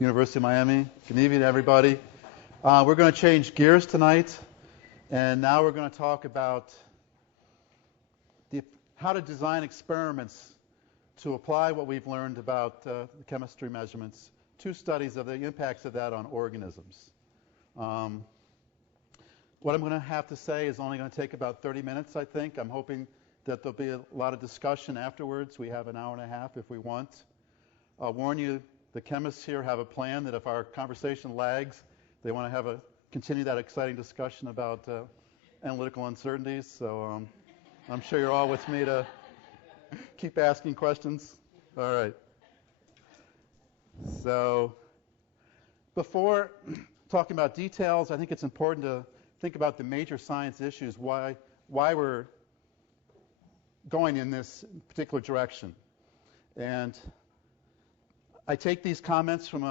University of Miami. Good evening, everybody. We're going to change gears tonight, and now we're going to talk about how to design experiments to apply what we've learned about chemistry measurements to studies of the impacts of that on organisms. What I'm going to have to say is only going to take about 30 minutes, I think. I'm hoping that there'll be a lot of discussion afterwards. We have an hour and a half if we want. I'll warn you, the chemists here have a plan that if our conversation lags, they want to continue that exciting discussion about analytical uncertainties. So I'm sure you're all with me to keep asking questions. All right. So before talking about details, I think it's important to think about the major science issues, why we're going in this particular direction. And I take these comments from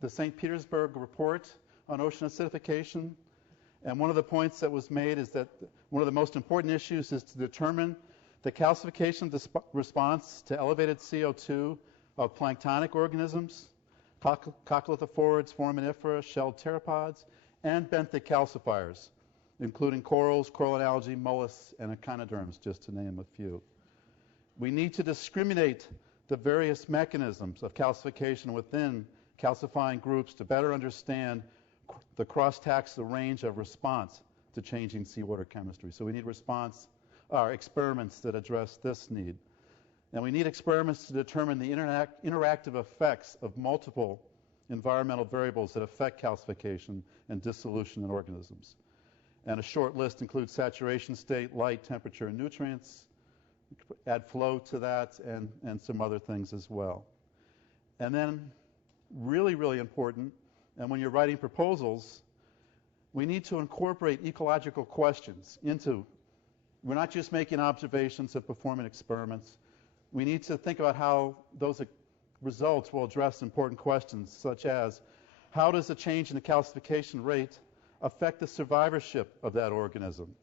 the St. Petersburg report on ocean acidification. And one of the points that was made is that one of the most important issues is to determine the calcification response to elevated CO2 of planktonic organisms, coccolithophorids, foraminifera, shelled pteropods, and benthic calcifiers, including corals, coral and algae, mollusks, and echinoderms, just to name a few. We need to discriminate the various mechanisms of calcification within calcifying groups to better understand the cross-taxal range of response to changing seawater chemistry. So we need experiments that address this need. And we need experiments to determine the interactive effects of multiple environmental variables that affect calcification and dissolution in organisms. And a short list includes saturation state, light, temperature, and nutrients. Add flow to that and some other things as well. And then, really, really important, and when you're writing proposals, we need to incorporate ecological questions into, we're not just making observations of performing experiments. We need to think about how those results will address important questions, such as, how does a change in the calcification rate affect the survivorship of that organism?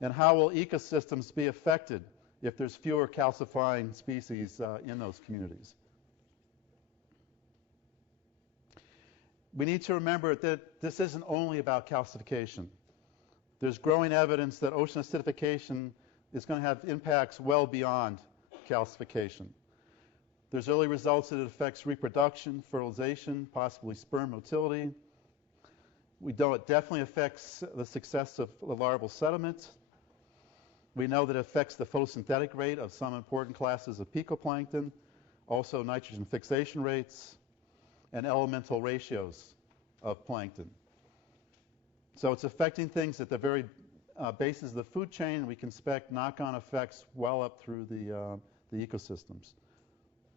And how will ecosystems be affected if there's fewer calcifying species in those communities? We need to remember that this isn't only about calcification. There's growing evidence that ocean acidification is going to have impacts well beyond calcification. There's early results that it affects reproduction, fertilization, possibly sperm motility. We know it definitely affects the success of the larval sediment. We know that it affects the photosynthetic rate of some important classes of picoplankton, also nitrogen fixation rates, and elemental ratios of plankton. So it's affecting things at the very basis of the food chain. We can expect knock-on effects well up through the ecosystems,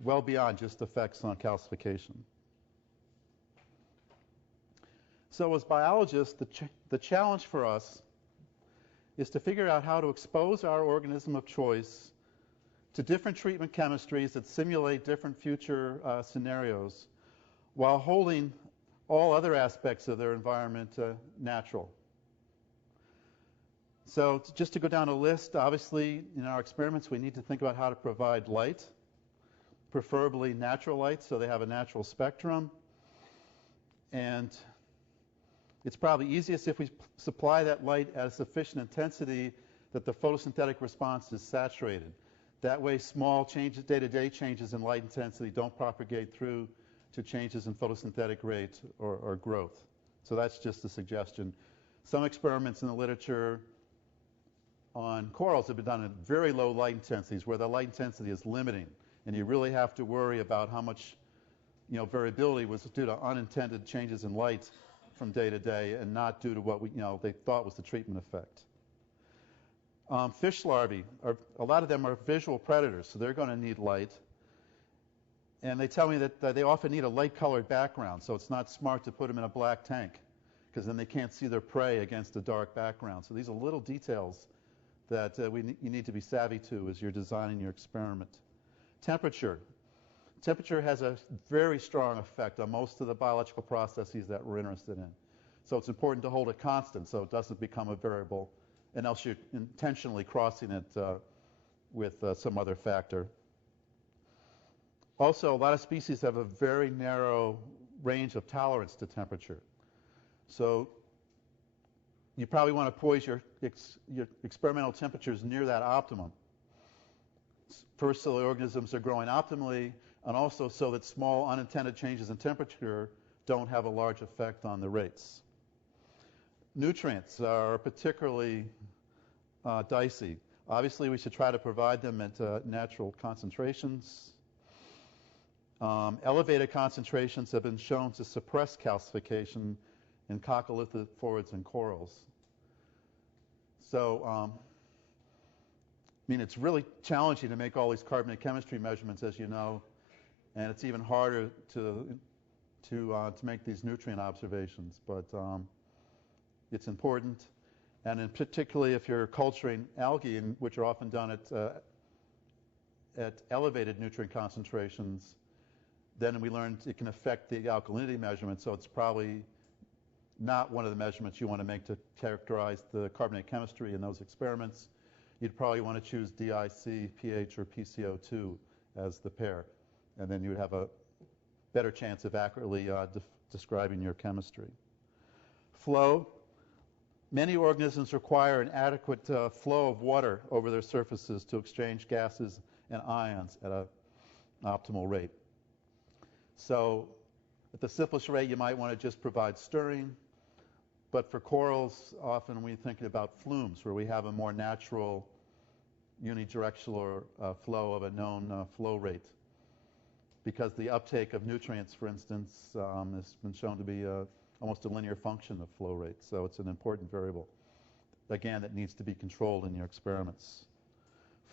well beyond just effects on calcification. So as biologists, the challenge for us is to figure out how to expose our organism of choice to different treatment chemistries that simulate different future scenarios while holding all other aspects of their environment natural. So just to go down a list, obviously in our experiments we need to think about how to provide light, preferably natural light so they have a natural spectrum. And it's probably easiest if we supply that light at a sufficient intensity that the photosynthetic response is saturated. That way small changes, day-to-day changes in light intensity don't propagate through to changes in photosynthetic rate or growth. So that's just a suggestion. Some experiments in the literature on corals have been done at very low light intensities where the light intensity is limiting, and you really have to worry about how much variability was due to unintended changes in light from day to day and not due to what they thought was the treatment effect. Fish larvae, a lot of them are visual predators, so they're going to need light. And they tell me that they often need a light-colored background, so it's not smart to put them in a black tank because then they can't see their prey against a dark background. So these are little details that you need to be savvy to as you're designing your experiment. Temperature. Temperature has a very strong effect on most of the biological processes that we're interested in. So it's important to hold it constant so it doesn't become a variable, and else you're intentionally crossing it with some other factor. Also, a lot of species have a very narrow range of tolerance to temperature. So you probably want to poise your experimental temperatures near that optimum. First, so the organisms are growing optimally, and also so that small unintended changes in temperature don't have a large effect on the rates. Nutrients are particularly dicey. Obviously, we should try to provide them at natural concentrations. Elevated concentrations have been shown to suppress calcification in coccolithophorids and corals. So, it's really challenging to make all these carbonate chemistry measurements, as you know, and it's even harder to make these nutrient observations. But it's important, and in particularly if you're culturing algae, which are often done at elevated nutrient concentrations, then we learned it can affect the alkalinity measurement. So it's probably not one of the measurements you want to make to characterize the carbonate chemistry in those experiments. You'd probably want to choose DIC, pH, or PCO2 as the pair, and then you would have a better chance of accurately describing your chemistry. Flow. Many organisms require an adequate flow of water over their surfaces to exchange gases and ions at an optimal rate. So at the simplest rate, you might want to just provide stirring. But for corals, often we're thinking about flumes, where we have a more natural unidirectional flow of a known flow rate. Because the uptake of nutrients, for instance, has been shown to be almost a linear function of flow rate. So it's an important variable, again, that needs to be controlled in your experiments.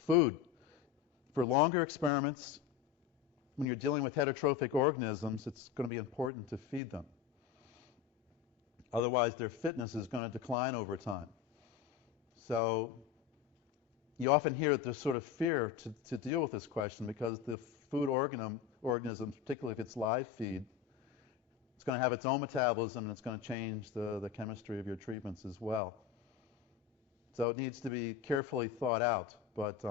Food. For longer experiments, when you're dealing with heterotrophic organisms, it's going to be important to feed them. Otherwise, their fitness is going to decline over time. So you often hear that there's sort of fear to deal with this question, because the food organisms, particularly if it's live feed, it's going to have its own metabolism, and it's going to change the chemistry of your treatments as well. So it needs to be carefully thought out. But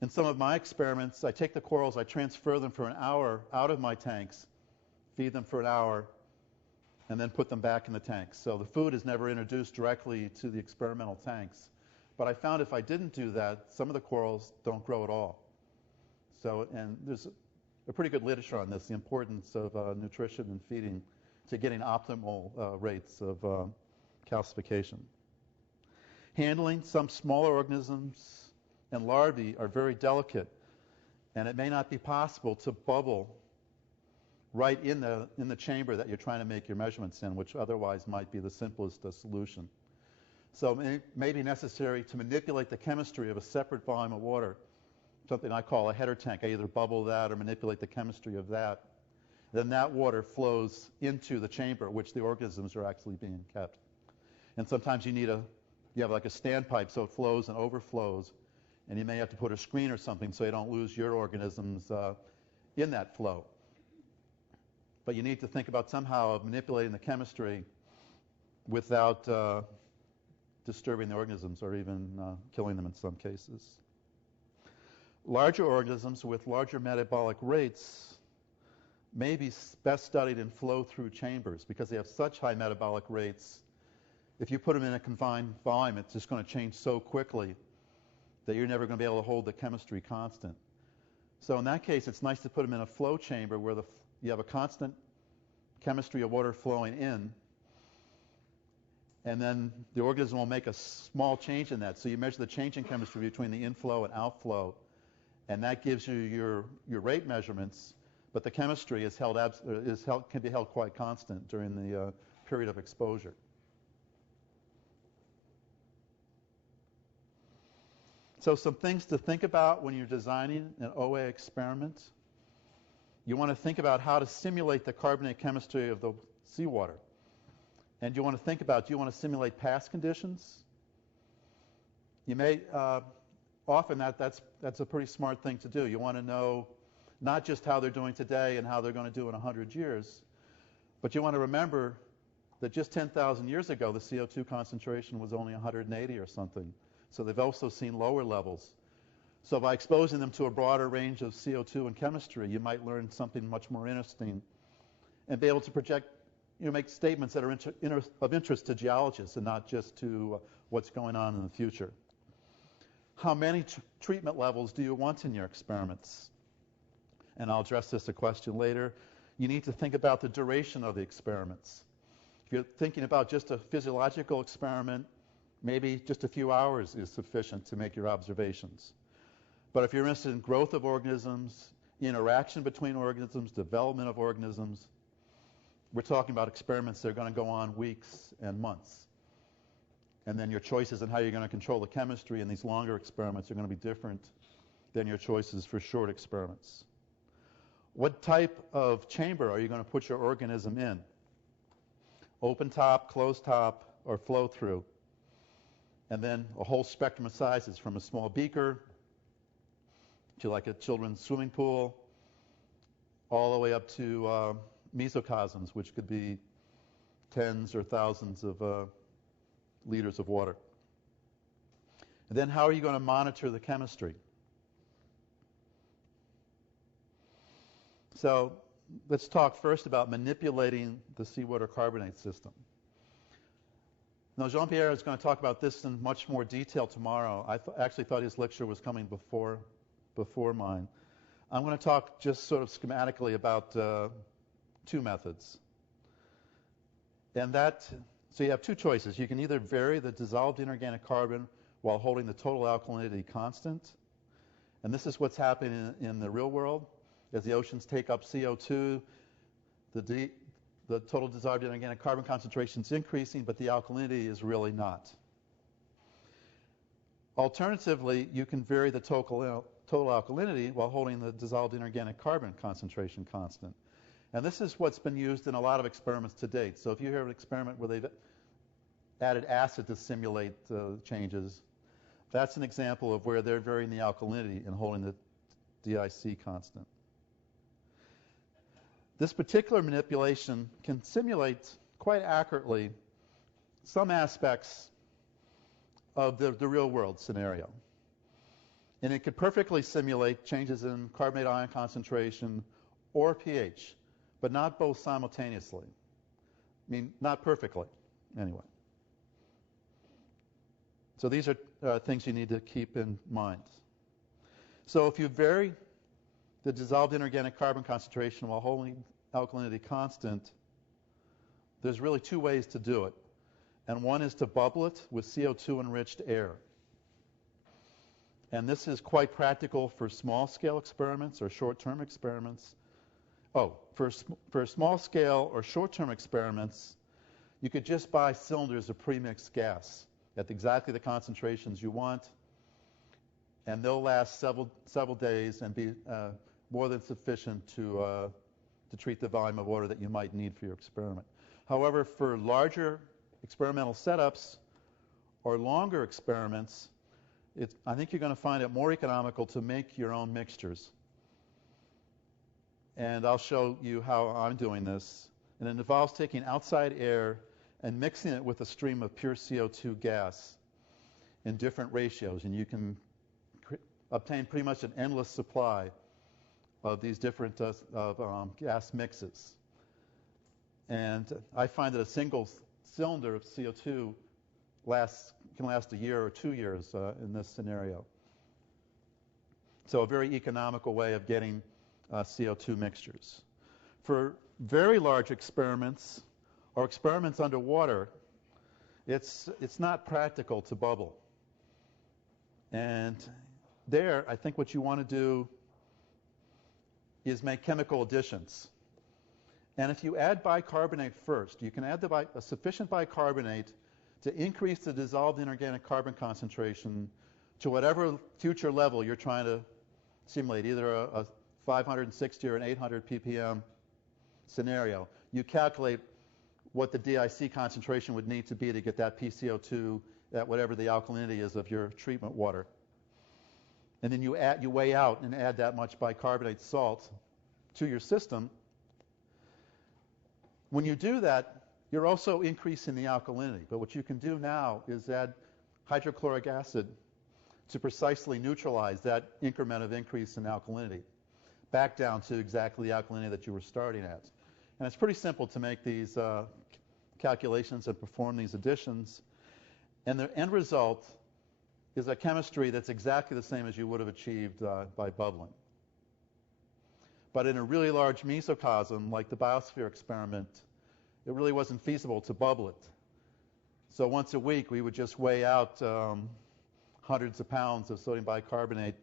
in some of my experiments, I take the corals, I transfer them for an hour out of my tanks, feed them for an hour, and then put them back in the tanks. So the food is never introduced directly to the experimental tanks. But I found if I didn't do that, some of the corals don't grow at all. So, and there's a pretty good literature on this, the importance of nutrition and feeding to getting optimal rates of calcification. Handling. Some smaller organisms and larvae are very delicate, and it may not be possible to bubble right in the chamber that you're trying to make your measurements in, which otherwise might be the simplest solution. So it may be necessary to manipulate the chemistry of a separate volume of water, something I call a header tank. I either bubble that or manipulate the chemistry of that. Then that water flows into the chamber, which the organisms are actually being kept. And sometimes you have like a standpipe, so it flows and overflows, and you may have to put a screen or something so you don't lose your organisms in that flow. But you need to think about somehow of manipulating the chemistry without disturbing the organisms or even killing them in some cases. Larger organisms with larger metabolic rates may be best studied in flow-through chambers because they have such high metabolic rates. If you put them in a confined volume, it's just going to change so quickly that you're never going to be able to hold the chemistry constant. So in that case, it's nice to put them in a flow chamber where you have a constant chemistry of water flowing in, and then the organism will make a small change in that. So you measure the change in chemistry between the inflow and outflow, and that gives you your rate measurements, but the chemistry can be held quite constant during the period of exposure. So some things to think about when you're designing an OA experiment. You want to think about how to simulate the carbonate chemistry of the seawater. And you want to think about, do you want to simulate past conditions? You may, often that's a pretty smart thing to do. You want to know not just how they're doing today and how they're going to do in 100 years, but you want to remember that just 10,000 years ago, the CO2 concentration was only 180 or something. So they've also seen lower levels. So by exposing them to a broader range of CO2 and chemistry, you might learn something much more interesting and be able to project, make statements that are of interest to geologists and not just to what's going on in the future. How many treatment levels do you want in your experiments? And I'll address this a question later. You need to think about the duration of the experiments. If you're thinking about just a physiological experiment, maybe just a few hours is sufficient to make your observations. But if you're interested in growth of organisms, interaction between organisms, development of organisms, we're talking about experiments that are going to go on weeks and months. And then your choices on how you're going to control the chemistry in these longer experiments are going to be different than your choices for short experiments. What type of chamber are you going to put your organism in? Open top, closed top, or flow through? And then a whole spectrum of sizes, from a small beaker to like a children's swimming pool, all the way up to mesocosms, which could be tens or thousands of liters of water. And then how are you going to monitor the chemistry? So let's talk first about manipulating the seawater carbonate system. Now, Jean-Pierre is going to talk about this in much more detail tomorrow. I actually thought his lecture was coming before mine. I'm going to talk just sort of schematically about two methods. And so you have two choices. You can either vary the dissolved inorganic carbon while holding the total alkalinity constant. And this is what's happening in the real world. As the oceans take up CO2, the total dissolved inorganic carbon concentration is increasing, but the alkalinity is really not. Alternatively, you can vary the total alkalinity while holding the dissolved inorganic carbon concentration constant. And this is what's been used in a lot of experiments to date. So if you hear of an experiment where they've added acid to simulate changes, that's an example of where they're varying the alkalinity and holding the DIC constant. This particular manipulation can simulate quite accurately some aspects of the real world scenario. And it could perfectly simulate changes in carbonate ion concentration or pH, but not both simultaneously. I mean, not perfectly, anyway. So these are things you need to keep in mind. So if you vary the dissolved inorganic carbon concentration while holding alkalinity constant, there's really two ways to do it. And one is to bubble it with CO2-enriched air. And this is quite practical for small-scale experiments or short-term experiments. For small-scale or short-term experiments, you could just buy cylinders of premixed gas at exactly the concentrations you want, and they'll last several days and be more than sufficient to treat the volume of water that you might need for your experiment. However, for larger experimental setups or longer experiments, I think you're going to find it more economical to make your own mixtures. And I'll show you how I'm doing this. And it involves taking outside air and mixing it with a stream of pure CO2 gas in different ratios. And you can obtain pretty much an endless supply of these different gas mixes. And I find that a single cylinder of CO2 can last a year or 2 years in this scenario. So a very economical way of getting CO2 mixtures. For very large experiments or experiments underwater, it's not practical to bubble. And there, I think what you want to do is make chemical additions. And if you add bicarbonate first, you can add a sufficient bicarbonate to increase the dissolved inorganic carbon concentration to whatever future level you're trying to simulate, either a 560 or an 800 ppm scenario. You calculate what the DIC concentration would need to be to get that PCO2 at whatever the alkalinity is of your treatment water. And then you weigh out and add that much bicarbonate salt to your system. When you do that, you're also increasing the alkalinity. But what you can do now is add hydrochloric acid to precisely neutralize that increment of increase in alkalinity back down to exactly the alkalinity that you were starting at. And it's pretty simple to make these calculations and perform these additions. And the end result is a chemistry that's exactly the same as you would have achieved by bubbling. But in a really large mesocosm, like the biosphere experiment, it really wasn't feasible to bubble it. So once a week, we would just weigh out hundreds of pounds of sodium bicarbonate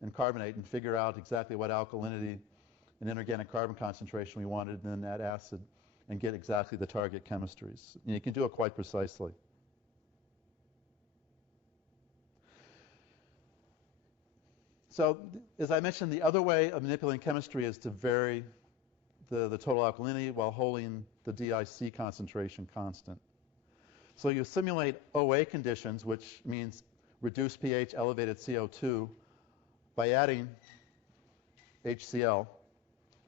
and carbonate and figure out exactly what alkalinity and inorganic carbon concentration we wanted in that acid and get exactly the target chemistries. And you can do it quite precisely. So, as I mentioned, the other way of manipulating chemistry is to vary the total alkalinity while holding the DIC concentration constant. So you simulate OA conditions, which means reduced pH, elevated CO2, by adding HCl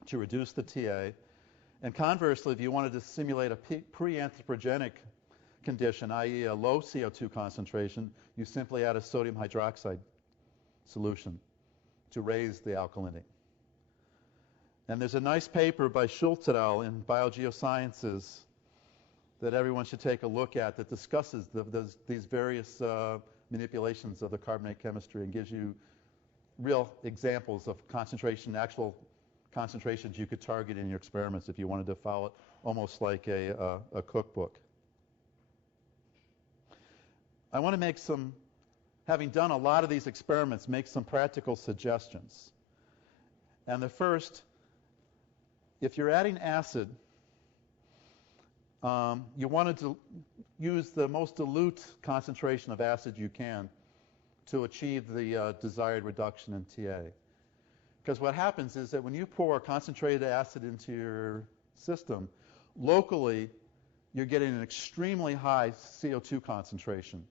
to reduce the TA. And conversely, if you wanted to simulate a pre-anthropogenic condition, i.e. a low CO2 concentration, you simply add a sodium hydroxide solution to raise the alkalinity. And there's a nice paper by Schultz et al. In Biogeosciences that everyone should take a look at that discusses these various manipulations of the carbonate chemistry and gives you real examples of concentration, actual concentrations you could target in your experiments if you wanted to follow it, almost like a cookbook. I want to make some, having done a lot of these experiments, make some practical suggestions. And the first, if you're adding acid, you want to use the most dilute concentration of acid you can to achieve the desired reduction in TA. Because what happens is that when you pour concentrated acid into your system, locally you're getting an extremely high CO2 concentration.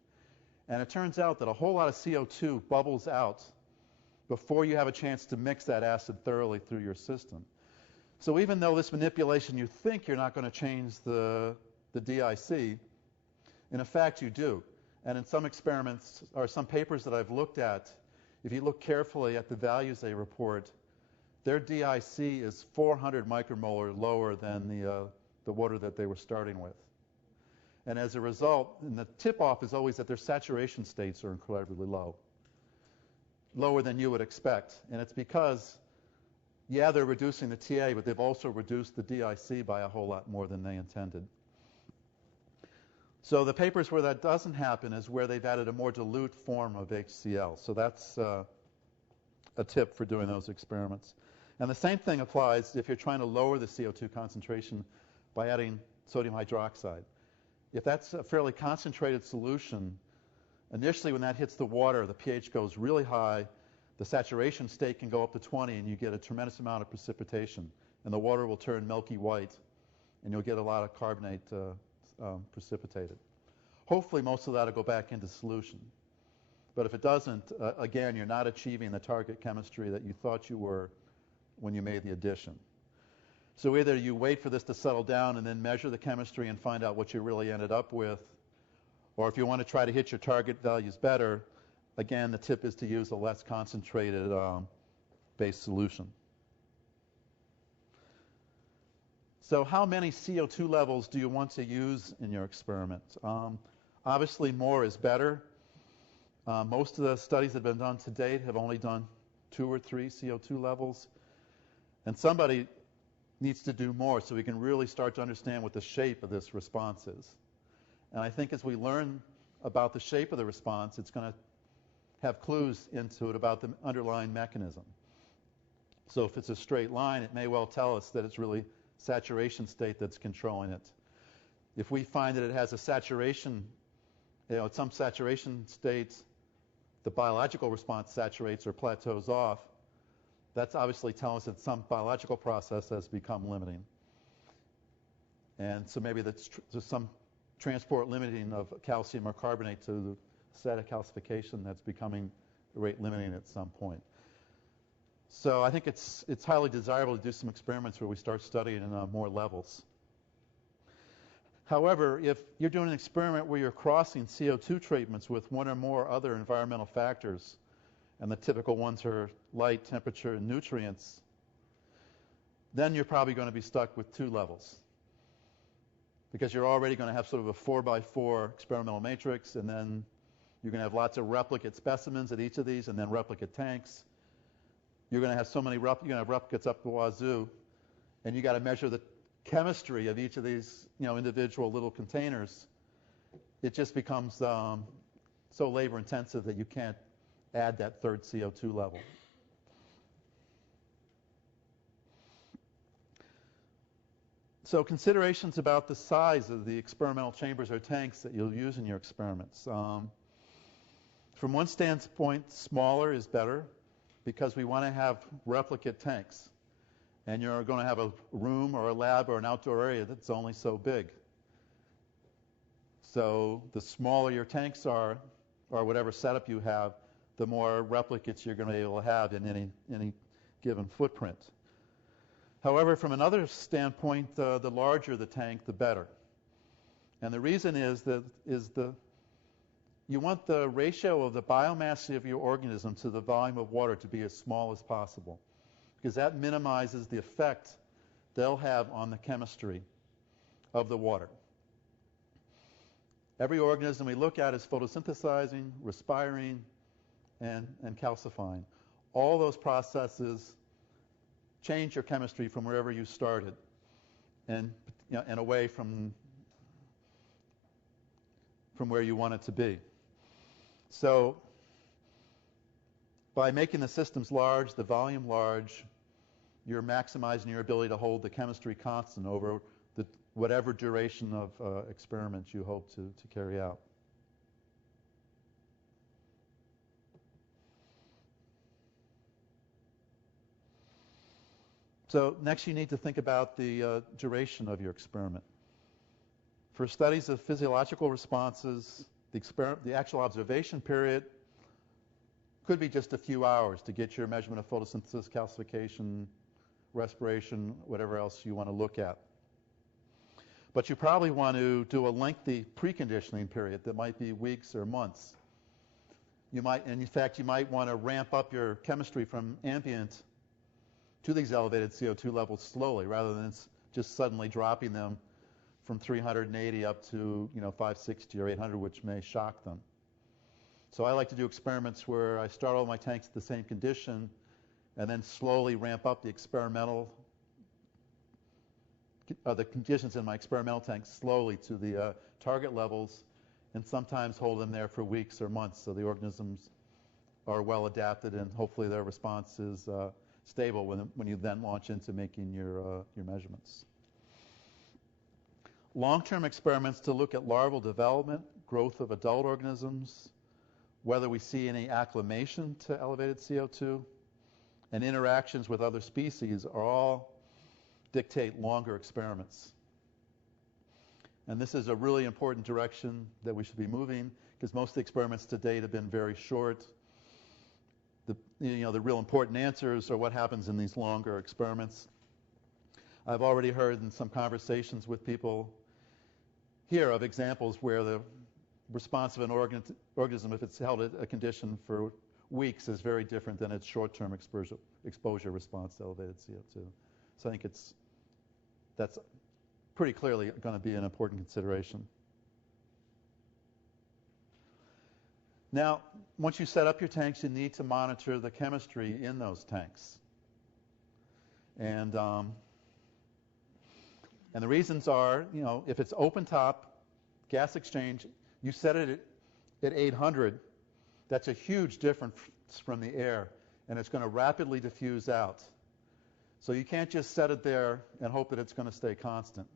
And it turns out that a whole lot of CO2 bubbles out before you have a chance to mix that acid thoroughly through your system. So even though this manipulation, you think you're not going to change the DIC, in effect you do. And in some experiments, or some papers that I've looked at, if you look carefully at the values they report, their DIC is 400 micromolar lower than the water that they were starting with. And as a result, and the tip-off is always that their saturation states are incredibly low, lower than you would expect. And it's because, yeah, they're reducing the TA, but they've also reduced the DIC by a whole lot more than they intended. So the papers where that doesn't happen is where they've added a more dilute form of HCl. So that's a tip for doing those experiments. And the same thing applies if you're trying to lower the CO2 concentration by adding sodium hydroxide. If that's a fairly concentrated solution, initially when that hits the water, the pH goes really high, the saturation state can go up to 20, and you get a tremendous amount of precipitation. And the water will turn milky white, and you'll get a lot of carbonate precipitated. Hopefully most of that will go back into solution. But if it doesn't, again, you're not achieving the target chemistry that you thought you were when you made the addition. So either you wait for this to settle down and then measure the chemistry and find out what you really ended up with, or if you want to try to hit your target values better, again, the tip is to use a less concentrated base solution. So how many CO2 levels do you want to use in your experiment? Obviously, more is better. Most of the studies that have been done to date have only done 2 or 3 CO2 levels. And somebody needs to do more so we can really start to understand what the shape of this response is. And I think as we learn about the shape of the response, it's going to have clues into it about the underlying mechanism. So if it's a straight line, it may well tell us that it's really saturation state that's controlling it. If we find that it has a saturation, at some saturation states, the biological response saturates or plateaus off, that's obviously telling us that some biological process has become limiting. And so maybe there's some transport limiting of calcium or carbonate to the static calcification that's becoming rate limiting at some point. So I think it's highly desirable to do some experiments where we start studying more levels. However, if you're doing an experiment where you're crossing CO2 treatments with one or more other environmental factors, and the typical ones are light, temperature, and nutrients, then you're probably going to be stuck with 2 levels, because you're already going to have sort of a 4x4 experimental matrix, and then you're going to have lots of replicate specimens at each of these, and then replicate tanks. You're going to have so many you're going to have replicates up the wazoo, and you got to measure the chemistry of each of these, individual little containers. It just becomes so labor intensive that you can't add that third CO2 level. So considerations about the size of the experimental chambers or tanks that you'll use in your experiments. From one standpoint, smaller is better, because we want to have replicate tanks. And you're going to have a room or a lab or an outdoor area that's only so big. So the smaller your tanks are, or whatever setup you have, the more replicates you're going to be able to have in any given footprint. However, from another standpoint, the larger the tank, the better. And the reason is you want the ratio of the biomass of your organism to the volume of water to be as small as possible, because that minimizes the effect they'll have on the chemistry of the water. Every organism we look at is photosynthesizing, respiring, and calcifying. All those processes change your chemistry from wherever you started, and away from where you want it to be. So by making the systems large, the volume large, you're maximizing your ability to hold the chemistry constant over whatever duration of experiments you hope to carry out. So next you need to think about the duration of your experiment. For studies of physiological responses, the actual observation period could be just a few hours to get your measurement of photosynthesis, calcification, respiration, whatever else you want to look at. But you probably want to do a lengthy preconditioning period that might be weeks or months. In fact, you might want to ramp up your chemistry from ambient to these elevated CO2 levels slowly, rather than just suddenly dropping them from 380 up to 560 or 800, which may shock them. So I like to do experiments where I start all my tanks at the same condition, and then slowly ramp up the conditions in my experimental tanks slowly to the target levels, and sometimes hold them there for weeks or months, so the organisms are well adapted, and hopefully their response is stable when you then launch into making your measurements. Long-term experiments to look at larval development, growth of adult organisms, whether we see any acclimation to elevated CO2, and interactions with other species are all dictate longer experiments. And this is a really important direction that we should be moving, because most of the experiments to date have been very short. The real important answers are what happens in these longer experiments. I've already heard in some conversations with people here of examples where the response of an organism, if it's held at a condition for weeks, is very different than its short-term exposure response to elevated CO2. So I think that's pretty clearly going to be an important consideration. Now, once you set up your tanks, you need to monitor the chemistry in those tanks. And the reasons are, if it's open top, gas exchange, you set it at 800, that's a huge difference from the air, and it's going to rapidly diffuse out. So you can't just set it there and hope that it's going to stay constant.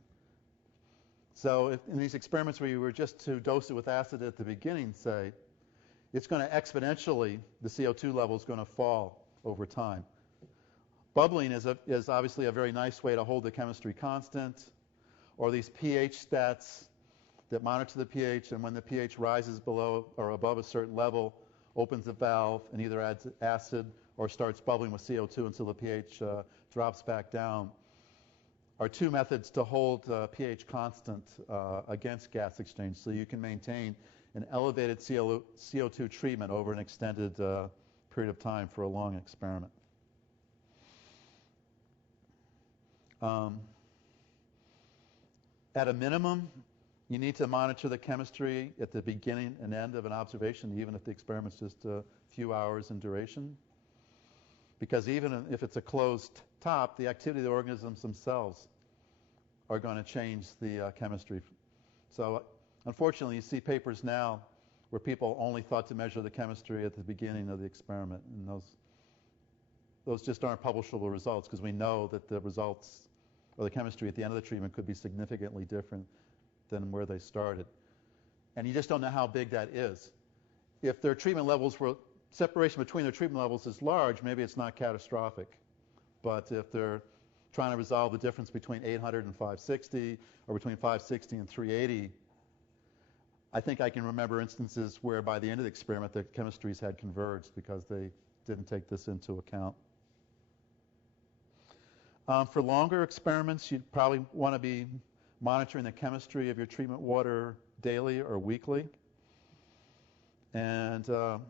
So if in these experiments where you were just to dose it with acid at the beginning, say, it's going to exponentially, the CO2 level is going to fall over time. Bubbling is obviously a very nice way to hold the chemistry constant, or these pH stats that monitor the pH, and when the pH rises below or above a certain level, opens a valve and either adds acid or starts bubbling with CO2 until the pH drops back down, are two methods to hold pH constant against gas exchange, so you can maintain an elevated CO2 treatment over an extended period of time for a long experiment. Um, at a minimum, you need to monitor the chemistry at the beginning and end of an observation, even if the experiment's just a few hours in duration. Because even if it's a closed top, the activity of the organisms themselves are going to change the chemistry. So unfortunately, you see papers now where people only thought to measure the chemistry at the beginning of the experiment. And those just aren't publishable results, because we know that the results or the chemistry at the end of the treatment could be significantly different than where they started. And you just don't know how big that is. If their treatment levels were, separation between their treatment levels is large, maybe it's not catastrophic. But if they're trying to resolve the difference between 800 and 560, or between 560 and 380, I think I can remember instances where by the end of the experiment the chemistries had converged because they didn't take this into account. For longer experiments, you'd probably want to be monitoring the chemistry of your treatment water daily or weekly. And for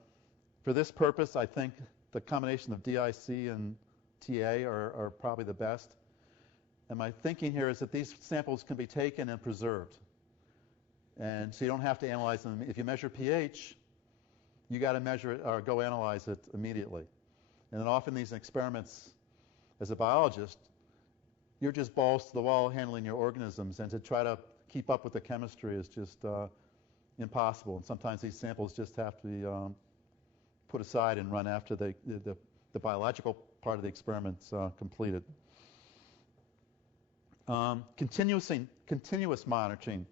this purpose, I think the combination of DIC and TA are probably the best. And my thinking here is that these samples can be taken and preserved. And so you don't have to analyze them. If you measure pH, you got to measure it or go analyze it immediately. And then often these experiments, as a biologist, you're just balls to the wall handling your organisms, and to try to keep up with the chemistry is just impossible. And sometimes these samples just have to be put aside and run after the biological part of the experiment's completed. Continuous monitoring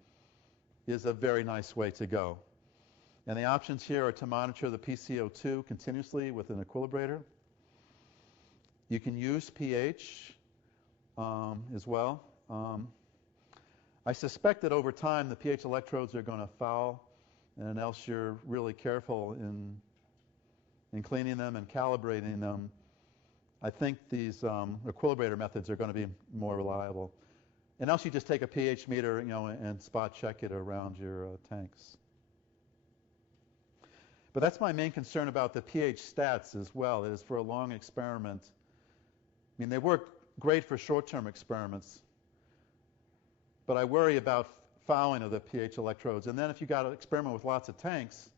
is a very nice way to go. And the options here are to monitor the PCO2 continuously with an equilibrator. You can use pH as well. I suspect that over time the pH electrodes are going to foul, and else you're really careful in cleaning them and calibrating them. I think these equilibrator methods are going to be more reliable. And else you just take a pH meter, and spot check it around your tanks. But that's my main concern about the pH stats as well. It is for a long experiment. I mean, they work great for short-term experiments, but I worry about fouling of the pH electrodes. And then if you got an experiment with lots of tanks,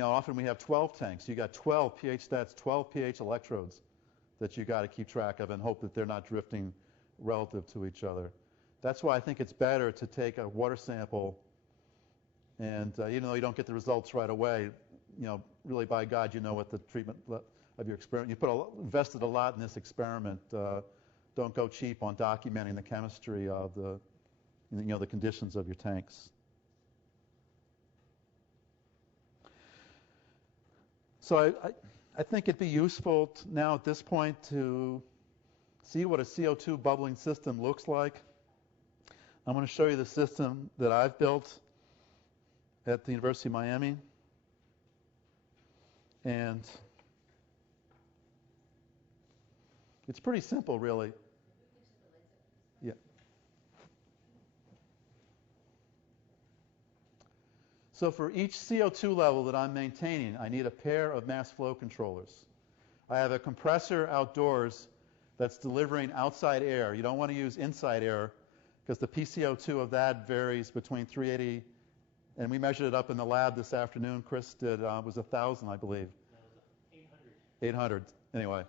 often we have 12 tanks. You got 12 pH stats, 12 pH electrodes that you got to keep track of and hope that they're not drifting relative to each other. That's why I think it's better to take a water sample, and even though you don't get the results right away, really by God, you know what the treatment of your experiment. You invested a lot in this experiment. Don't go cheap on documenting the chemistry of the conditions of your tanks. So I think it'd be useful now at this point to see what a CO2 bubbling system looks like. I'm going to show you the system that I've built at the University of Miami. And it's pretty simple, really. Yeah. So for each CO2 level that I'm maintaining, I need a pair of mass flow controllers. I have a compressor outdoors that's delivering outside air. You don't want to use inside air because the PCO2 of that varies between 380, and we measured it up in the lab this afternoon. Chris did, it was 1,000, I believe. No, it was 800. 800, anyway.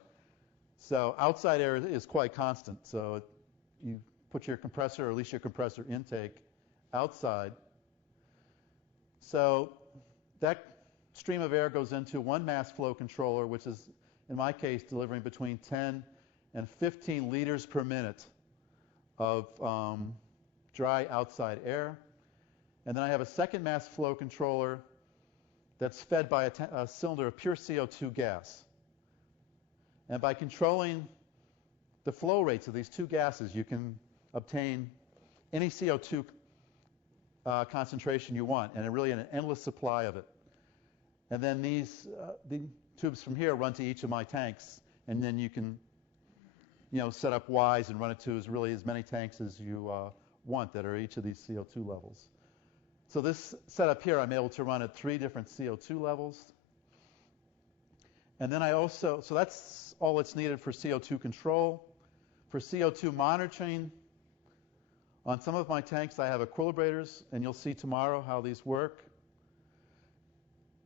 So outside air is quite constant. So you put your compressor, or at least your compressor intake, outside. So that stream of air goes into one mass flow controller, which is, in my case, delivering between 10 and 15 liters per minute of dry outside air. And then I have a second mass flow controller that's fed by a cylinder of pure CO2 gas. And by controlling the flow rates of these two gases, you can obtain any CO2 concentration you want, and really an endless supply of it. And then the tubes from here run to each of my tanks, and then you can set up Ys and run it to as many tanks as you want that are each of these CO2 levels. So this setup here, I'm able to run at 3 different CO2 levels. And then so that's all that's needed for CO2 control. For CO2 monitoring, on some of my tanks I have equilibrators, and you'll see tomorrow how these work.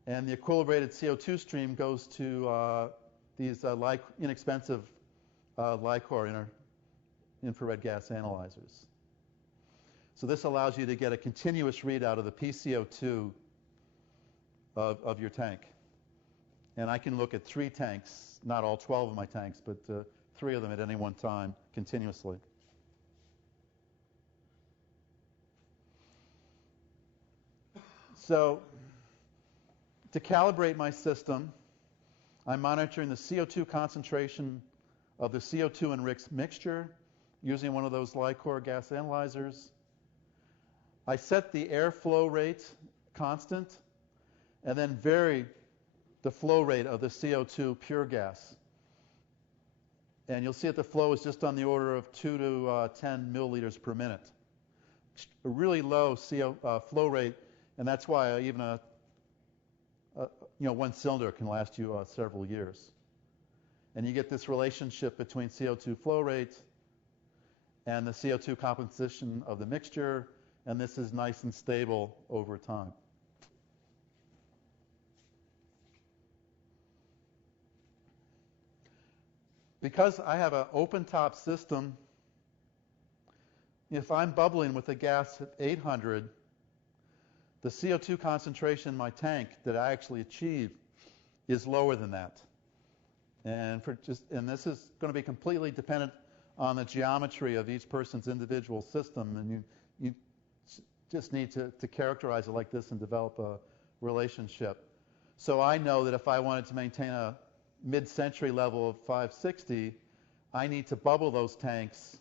And the equilibrated CO2 stream goes to these inexpensive LICOR infrared gas analyzers. So this allows you to get a continuous readout of the PCO2 of your tank. And I can look at 3 tanks, not all 12 of my tanks, but 3 of them at any one time continuously. So to calibrate my system, I'm monitoring the CO2 concentration of the CO2 and RIX mixture using one of those LICOR gas analyzers. I set the airflow rate constant and then vary the flow rate of the CO2 pure gas. And you'll see that the flow is just on the order of 2 to 10 milliliters per minute. A really low flow rate, and that's why even one cylinder can last you several years. And you get this relationship between CO2 flow rate and the CO2 composition of the mixture, and this is nice and stable over time. Because I have an open-top system, if I'm bubbling with a gas at 800, the CO2 concentration in my tank that I actually achieve is lower than that. And this is going to be completely dependent on the geometry of each person's individual system, and you just need to characterize it like this and develop a relationship. So I know that if I wanted to maintain a mid-century level of 560, I need to bubble those tanks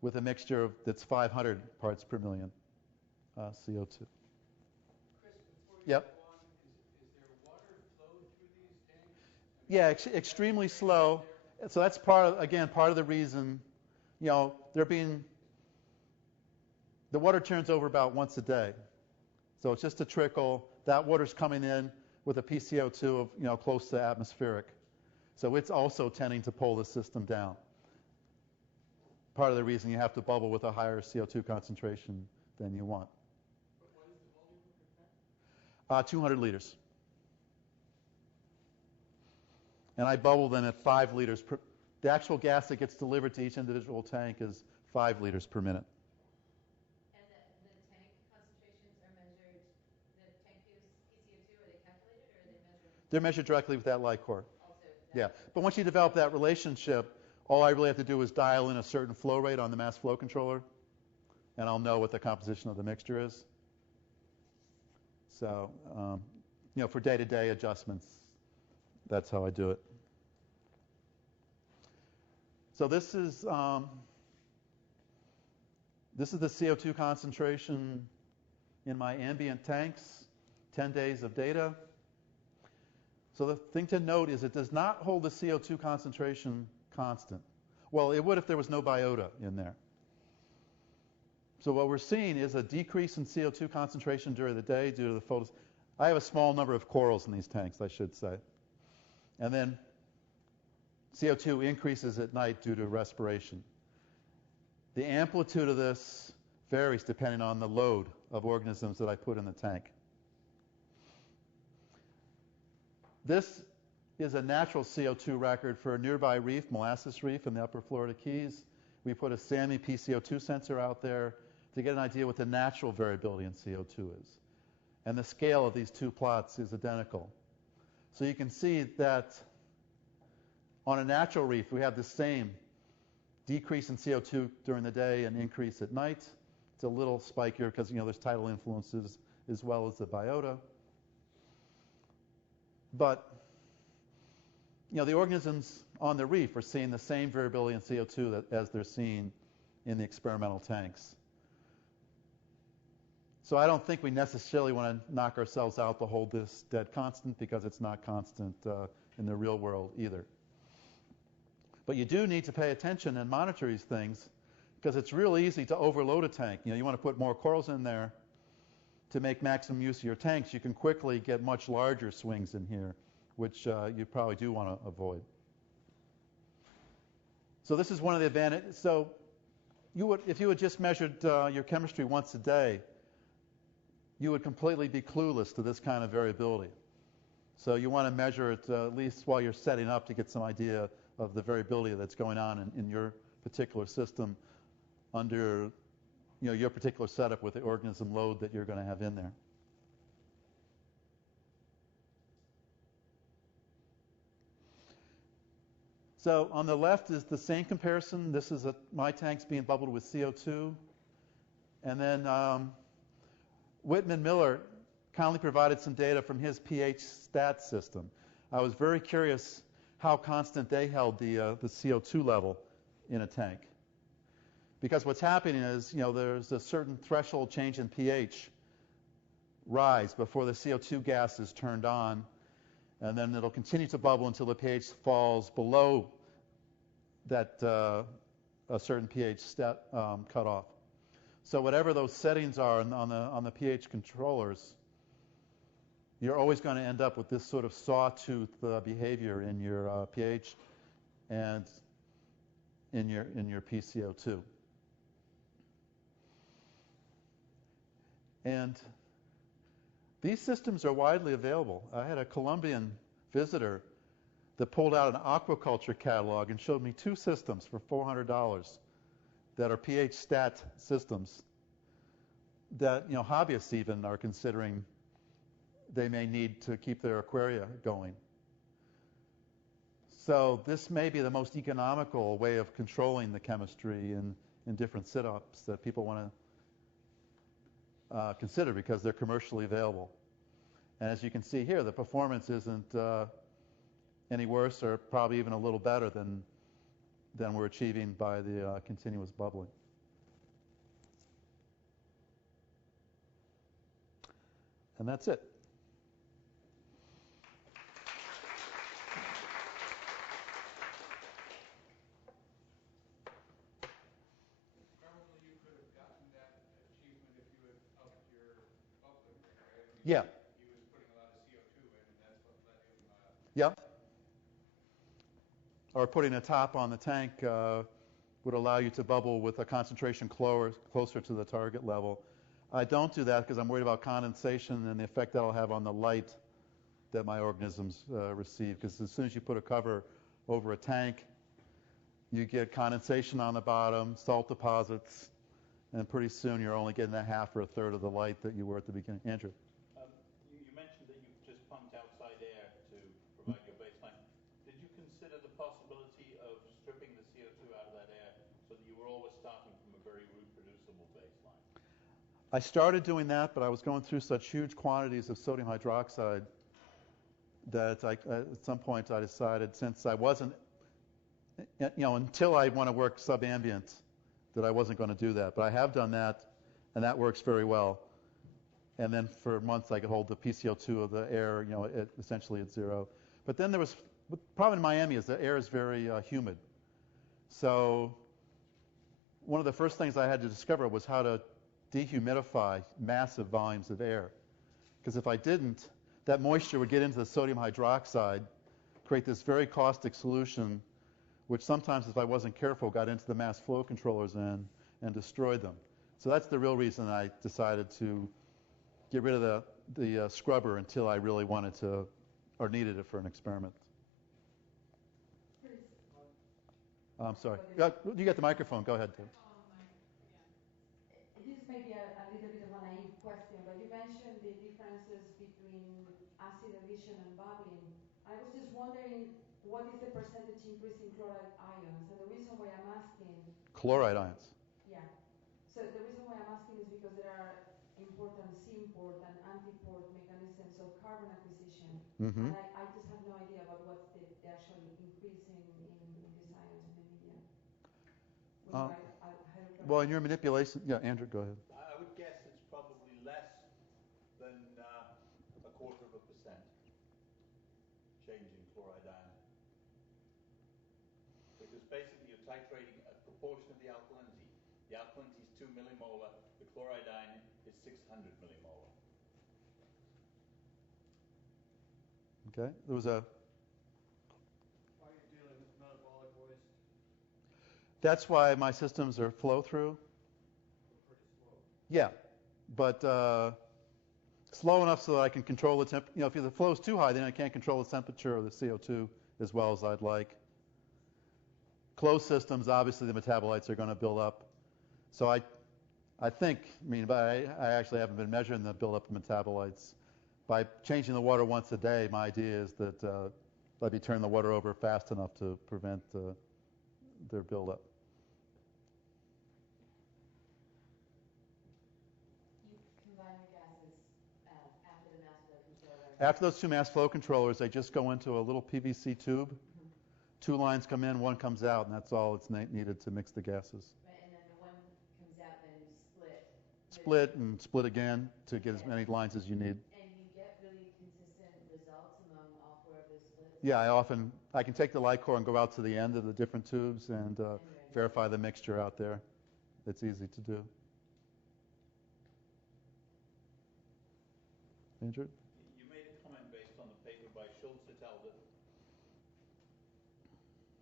with a mixture that's 500 parts per million CO2. Chris, before you Yep. go on, is there water flow through these tanks? Yeah, extremely slow. So that's part of the reason, the water turns over about once a day. So it's just a trickle. That water's coming in with a PCO2 of, close to atmospheric. So it's also tending to pull the system down. Part of the reason you have to bubble with a higher CO2 concentration than you want. What is the volume of your tank? 200 liters. And I bubble them at 5 liters per. The actual gas that gets delivered to each individual tank is 5 liters per minute. And the tank concentrations are measured, the tank PCO2, are they calculated or are they measured? They're measured directly with that LICOR. Also, Yeah, but once you develop that relationship, all I really have to do is dial in a certain flow rate on the mass flow controller, and I'll know what the composition of the mixture is. So, for day-to-day adjustments, that's how I do it. So this is the CO2 concentration in my ambient tanks, 10 days of data. So the thing to note is it does not hold the CO2 concentration constant. Well, it would if there was no biota in there. So what we're seeing is a decrease in CO2 concentration during the day due to the photos. I have a small number of corals in these tanks, I should say. And then CO2 increases at night due to respiration. The amplitude of this varies depending on the load of organisms that I put in the tank. This is a natural CO2 record for a nearby reef, Molasses Reef in the upper Florida Keys. We put a SAMI PCO2 sensor out there to get an idea what the natural variability in CO2 is. And the scale of these two plots is identical. So you can see that on a natural reef, we have the same decrease in CO2 during the day and increase at night. It's a little spikier because there's tidal influences as well as the biota. But the organisms on the reef are seeing the same variability in CO2 as they're seeing in the experimental tanks. So I don't think we necessarily want to knock ourselves out to hold this dead constant because it's not constant in the real world either. But you do need to pay attention and monitor these things because it's real easy to overload a tank. You want to put more corals in there to make maximum use of your tanks. You can quickly get much larger swings in here, which you probably do want to avoid. So this is one of the advantages. So if you had just measured your chemistry once a day, you would completely be clueless to this kind of variability. So you want to measure it at least while you're setting up to get some idea of the variability that's going on in your particular system under your particular setup with the organism load that you're going to have in there. So on the left is the same comparison. This is my tanks being bubbled with CO2. And then Whitman Miller kindly provided some data from his pH stat system. I was very curious how constant they held the CO2 level in a tank. Because what's happening is, there's a certain threshold change in pH rise before the CO2 gas is turned on, and then it'll continue to bubble until the pH falls below that a certain pH cutoff. So whatever those settings are on the pH controllers, you're always going to end up with this sort of sawtooth behavior in your pH and in your PCO2. And these systems are widely available. I had a Colombian visitor that pulled out an aquaculture catalog and showed me 2 systems for $400 that are pH stat systems that hobbyists even are considering they may need to keep their aquaria going. So this may be the most economical way of controlling the chemistry in different setups that people want to consider because they're commercially available. And as you can see here, the performance isn't any worse or probably even a little better than we're achieving by the continuous bubbling. And that's it. Probably you could have gotten that achievement if you had upped your bubbling rate, right? I mean, Yeah. He was putting a lot of CO2 in, and that's what let him. Yeah. Or putting a top on the tank would allow you to bubble with a concentration closer to the target level. I don't do that because I'm worried about condensation and the effect that'll have on the light that my organisms receive. Because as soon as you put a cover over a tank, you get condensation on the bottom, salt deposits, and pretty soon you're only getting a half or a third of the light that you were at the beginning. Andrew? You mentioned that you've just pumped outside air to provide your baseline. Did you consider the possibility of stripping the CO2 out of that air so that you were always starting from a very reproducible baseline? I started doing that, but I was going through such huge quantities of sodium hydroxide that at some point I decided, since I wasn't, until I want to work subambient, that I wasn't going to do that. But I have done that, and that works very well. And then for months I could hold the PCO2 of the air, essentially at 0. But then the problem in Miami is the air is very humid. So one of the first things I had to discover was how to dehumidify massive volumes of air. Because if I didn't, that moisture would get into the sodium hydroxide, create this very caustic solution, which sometimes, if I wasn't careful, got into the mass flow controllers and destroyed them. So that's the real reason I decided to get rid of the scrubber until I really wanted to or needed it for an experiment. I'm sorry. You got the microphone. Go ahead, Tim. This may be a little bit of a naive question, but you mentioned the differences between acid addition and bubbling. I was just wondering, what is the percentage increase in chloride ions? And the reason why I'm asking... Chloride ions. Yeah. So the reason why I'm asking is because there are important symport and antiport mechanisms of carbon acquisition. Mm-hmm. And I just have no idea about what's the actual increase in these ions in the medium. Well, in your manipulation, yeah, Andrew, go ahead. I would guess it's probably less than 0.25% change in chloride ion. Because basically you're titrating a proportion of the alkalinity. The alkalinity is 2 millimolar, the chloride ion is 600 millimolar. Okay, there was a... Why are you dealing with metabolic waste? That's why my systems are flow-through. Pretty slow. Yeah, but slow enough so that I can control the temp. If the flow's too high, then I can't control the temperature of the CO2 as well as I'd like. Closed systems, obviously, the metabolites are going to build up. So I but I actually haven't been measuring the buildup of metabolites. By changing the water once a day, my idea is that let me turn the water over fast enough to prevent their buildup. You combine your gases after the mass flow controller. After those two mass flow controllers, they just go into a little PVC tube. Mm-hmm. 2 lines come in, 1 comes out, and that's all it's needed to mix the gases. Right, and then the one comes out, then you split. Split and split again to get as many lines as you need. And you get really consistent results among all 4 of those splits? Yeah, I can take the light core and go out to the end of the different tubes and verify the mixture out there. It's easy to do. Andrew? You made a comment based on the paper by Schultz et al.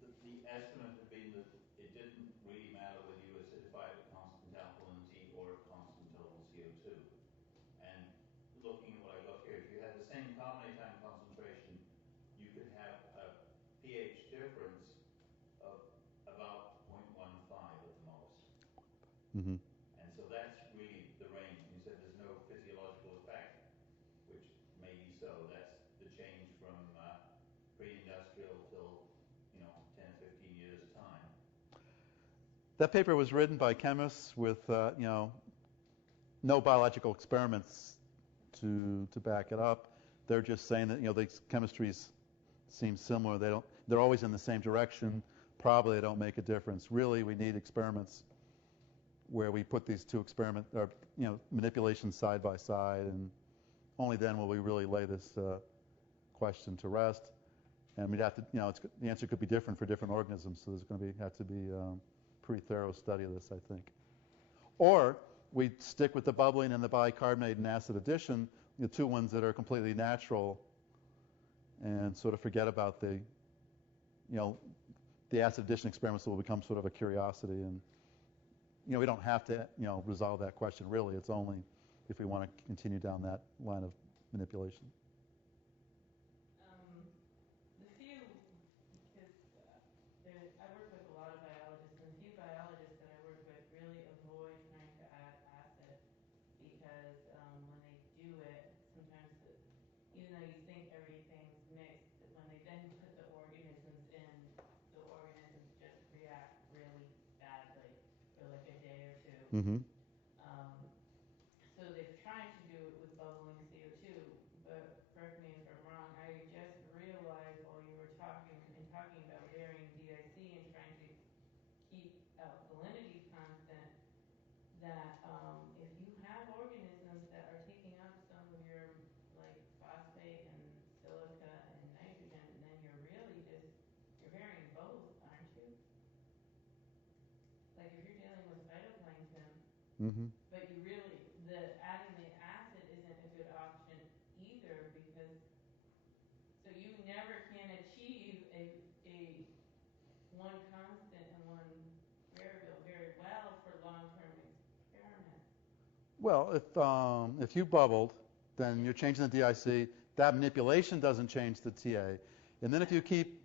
That the estimate had been that it didn't really matter whether you acidified at constant alkalinity or at constant total CO2. And looking at what I got here, if you had the same carbonate ion concentration, you could have a pH difference of about 0.15 at the most. Mm-hmm. And so that's really the range. And you said there's no physiological effect, which may be so. That's the change from pre-industrial till 10, 15 years time. That paper was written by chemists with no biological experiments to back it up. They're just saying that these chemistries seem similar. They're always in the same direction. Probably they don't make a difference. Really, we need experiments where we put these two manipulations side by side, and only then will we really lay this question to rest. And we'd have to, the answer could be different for different organisms, so there's going to have to be a pretty thorough study of this, I think. Or we stick with the bubbling and the bicarbonate and acid addition, the 2 ones that are completely natural, and sort of forget about the acid addition experiments will become sort of a curiosity, and we don't have to resolve that question really. It's only if we want to continue down that line of manipulation. The few, because I work with a lot of biologists, and the few biologists that I work with really avoid trying to add acid because when they do it, sometimes even though you think everything's mixed, when they then put the organisms in, the organisms just react really badly for like a day or 2. Mm-hmm. So they've tried to do it with bubbling CO2, but correct me if I'm wrong, I just realized while you were talking about varying DIC and trying to keep alkalinity constant, that if you have organisms that are taking up some of your like phosphate and silica and nitrogen, then you're varying both, aren't you? Like if you're dealing with phytoplankton, Mm-hmm. but adding the acid isn't a good option either because so you never can achieve a one constant and one variable very well for long-term experiments. Well, if you bubbled, then you're changing the DIC. That manipulation doesn't change the TA. And then if you keep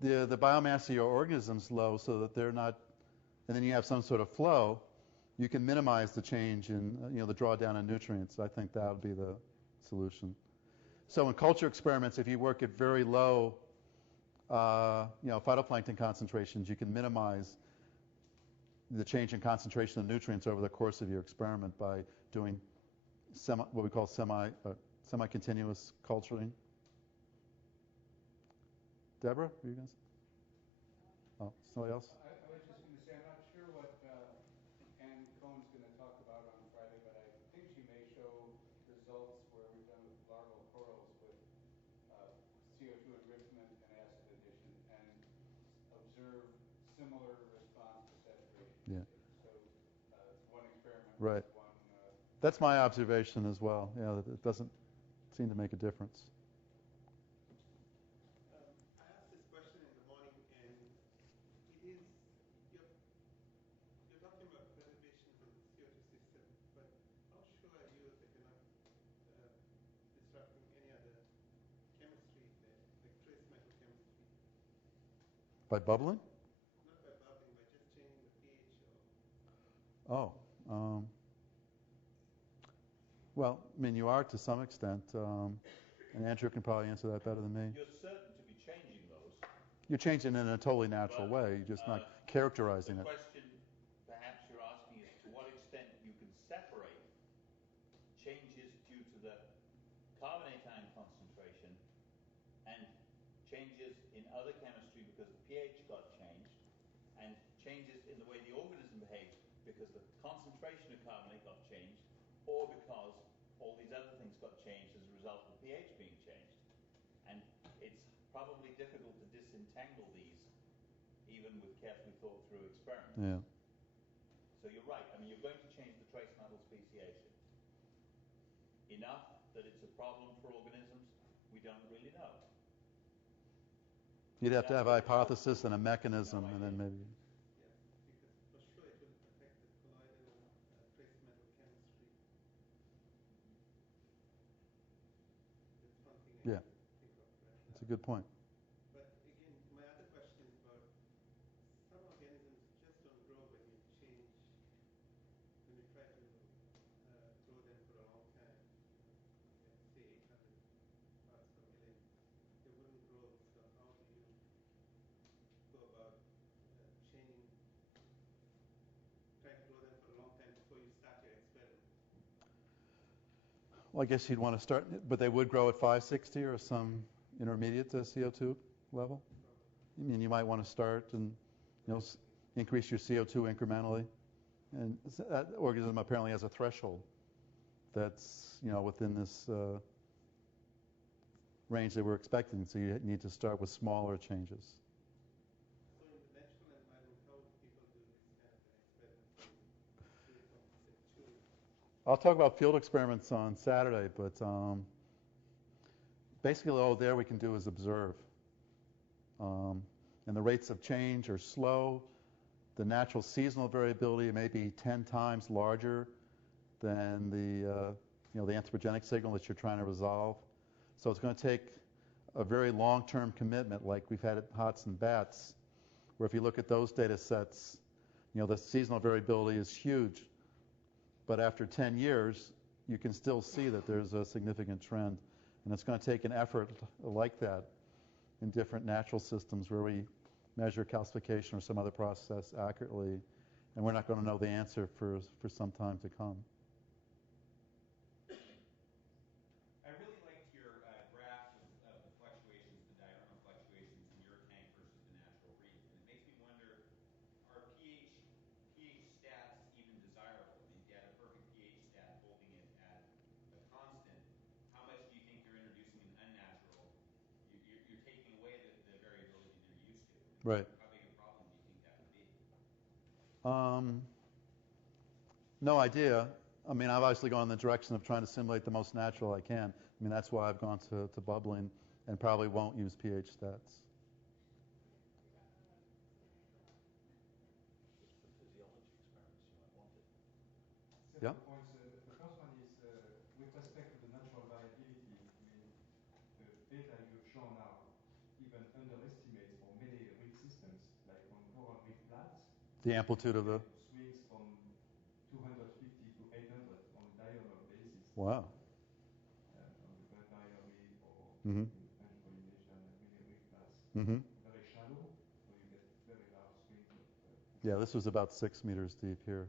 the biomass of your organisms low so that they're not, and then you have some sort of flow, you can minimize the change in the drawdown of nutrients. I think that would be the solution. So in culture experiments, if you work at very low phytoplankton concentrations, you can minimize the change in concentration of nutrients over the course of your experiment by doing what we call semi-continuous culturing. Deborah, are you guys? Oh, somebody else? I was just going to say, I'm not sure what Ann Cohen's going to talk about on Friday, but I think she may show results where we've done with larval corals with CO2 enrichment and acid addition and observe similar response to saturation. Yeah. So it's one experiment. Right. One. That's my observation as well. Yeah, that it doesn't seem to make a difference. I asked this question in the morning, and it is By bubbling? Not by bubbling, by just changing the pH Oh. Well, I mean, you are to some extent, and Andrew can probably answer that better than me. You're certain to be changing those. You're changing it in a totally natural way. You're just not characterizing the it. question perhaps you're asking is to what extent you can separate changes due to the carbonate ion concentration and changes in other chemistry because the pH got changed, and changes in the way the organism behaves because the concentration of carbonate got changed, or because all these other things got changed as a result of the pH being changed. And it's probably difficult to disentangle these even with carefully thought through experiments. Yeah. So you're right. I mean, you're going to change the trace metal speciation. Enough that it's a problem for organisms, we don't really know. You'd have to have a hypothesis and a mechanism, and then maybe. Yes, because for sure it will affect the colloidal and trace metal chemistry. That's one thing I Yeah. can think of right now. That's a good point. But again, my other question is about some organisms just don't grow when you change, when you try to grow them for a long time, at say 800 parts per million, they wouldn't grow. So how do you go about changing, trying to grow them for a long time before you start your experiment? Well, I guess you'd want to start, but they would grow at 560 or some intermediate CO2 level. I mean, you might want to start and increase your CO2 incrementally. And that organism apparently has a threshold that's within this range that we're expecting. So you need to start with smaller changes. So in the natural environment, how would people do this kind of an experiment? I'll talk about field experiments on Saturday, but basically all there we can do is observe. And the rates of change are slow. The natural seasonal variability may be 10 times larger than the anthropogenic signal that you're trying to resolve. So it's going to take a very long-term commitment, like we've had at Hots and Bats, where if you look at those data sets, the seasonal variability is huge. But after 10 years, you can still see that there's a significant trend. And it's going to take an effort like that in different natural systems where we measure calcification or some other process accurately. And we're not going to know the answer for some time to come. I really liked your graph of the fluctuations, the diurnal fluctuations in your tank versus the natural reef. And it makes me wonder, are pH stats even desirable? I mean, if you had a perfect pH stat holding it at a constant, how much do you think you're introducing an unnatural? You're taking away the variability they're used to. Right. How big a problem do you think that would be? No idea. I mean, I've obviously gone in the direction of trying to simulate the most natural I can. I mean, that's why I've gone to bubbling and probably won't use pH stats. For physiology experiments, you might want it. Yeah. Several points. The first one is with respect to the natural variability. I mean, the data you've shown are even underestimates for many reef systems, like on coral reef flats. The amplitude of the swings from 250 to 800 on a diurnal basis. Wow. On the Great Barrier Reef or Mm-hmm. in the French Polynesian and many reef flats. Mm-hmm. Very shallow, so you get very large swings of. Yeah, this was about 6 meters deep here.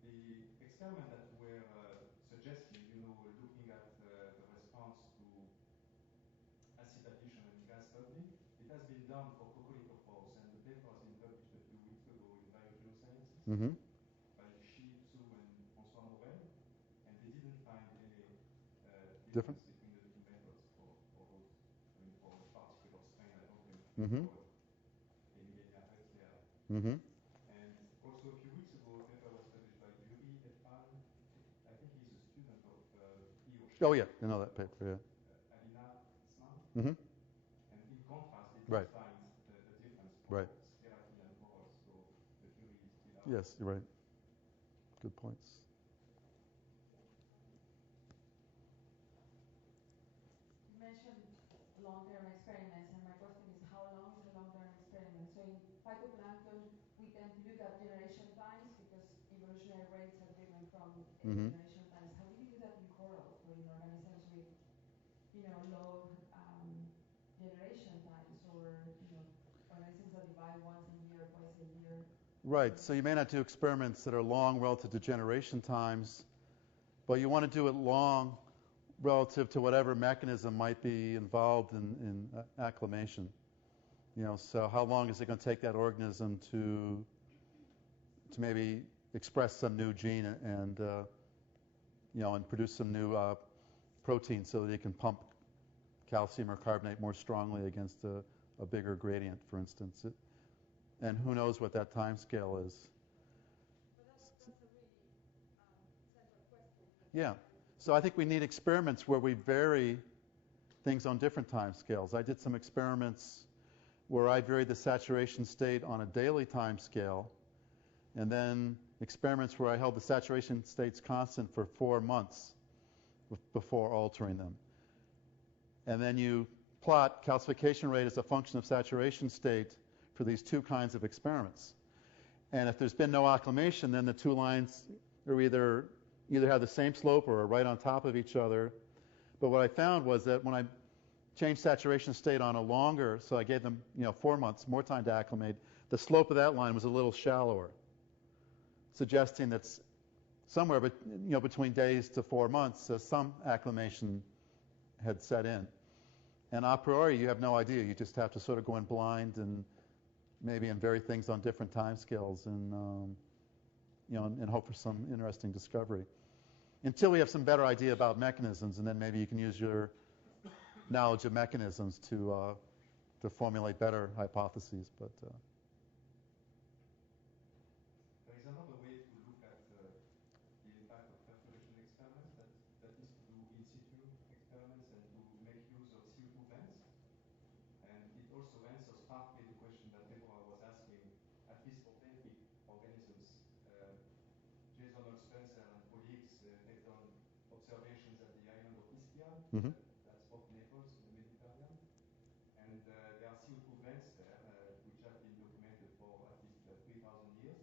The experiment that we're suggesting, looking at the response to acid addition and gas bubbling, it has been done for coccolithophores, and the paper has been published a few weeks ago in Biogeosciences Mm-hmm. by Xi, Zhu, and François Morel, and they didn't find any Difference? difference between the two methods for those, for the particular strain. I don't Mm-hmm. remember Emilia Huxley. Mm-hmm. And also a few weeks ago, a paper was published by Dury et al. I think he's a student of he or she. Oh, yeah, I know that paper, yeah. Alina Isman. Mm-hmm. And in contrast, they did Right. find the difference for Right. spiracy and corals, so the jury is still out. Yes, you're right. Good points. You mentioned long-term experiments, and my question is, how long is a long-term phytoplankton, we tend to look at generation times because evolutionary rates are driven from Mm-hmm. generation times. How do you do that in corals or in organisms with, low generation times, or, organisms that divide once a year, twice a year? Right. So you may not do experiments that are long relative to generation times, but you want to do it long relative to whatever mechanism might be involved in acclimation. So how long is it going to take that organism to maybe express some new gene and produce some new protein so that it can pump calcium or carbonate more strongly against a bigger gradient, for instance. And who knows what that time scale is. But that's a really central question. Yeah. So I think we need experiments where we vary things on different time scales. I did some experiments where I varied the saturation state on a daily time scale, and then experiments where I held the saturation states constant for 4 months before altering them. And then you plot calcification rate as a function of saturation state for these two kinds of experiments. And if there's been no acclimation, then the two lines are either have the same slope or are right on top of each other. But what I found was that when I changed saturation state on a longer, so I gave them 4 months, more time to acclimate, the slope of that line was a little shallower, suggesting that somewhere between days to 4 months, some acclimation had set in. And a priori, you have no idea. You just have to sort of go in blind and maybe vary things on different time scales and hope for some interesting discovery. Until we have some better idea about mechanisms, and then maybe you can use your knowledge of mechanisms to formulate better hypotheses. But there is another way to look at the impact of perturbation experiments, that is to do in situ experiments and to make use of CO2 vents. And it also answers partly the question that Deborah was asking, at least for benthic organisms. Jason Spencer and colleagues, they've done observations at the island of Ischia, mm-hmm. that's off Naples in the Mediterranean. And there are CO2 vents there, which have been documented for at least 3,000 years.